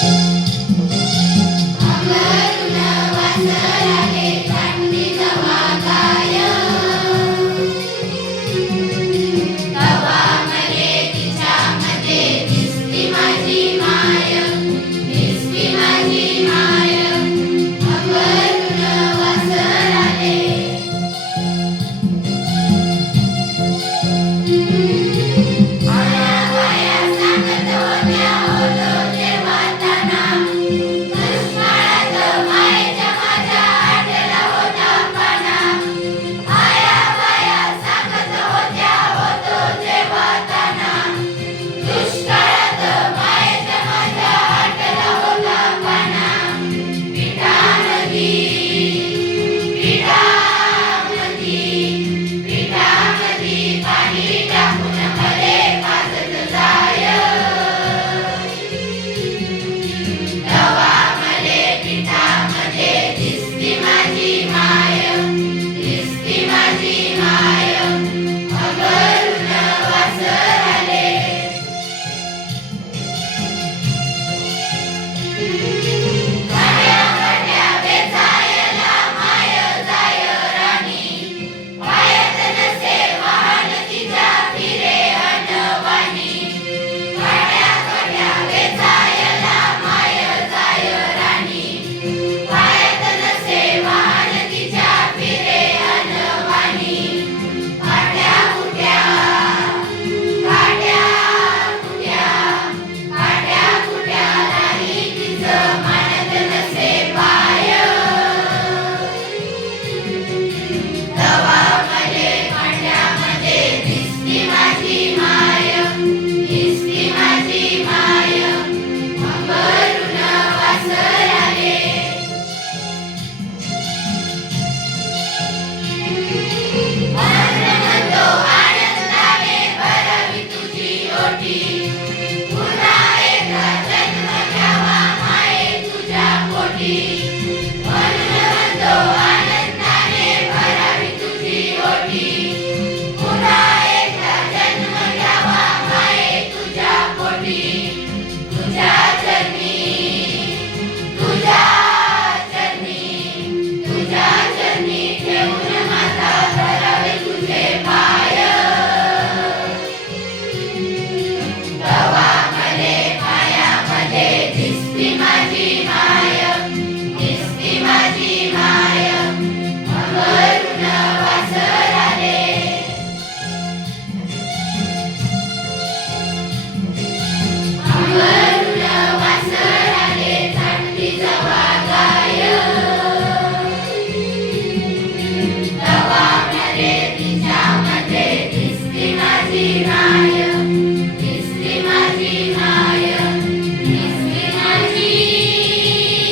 thank you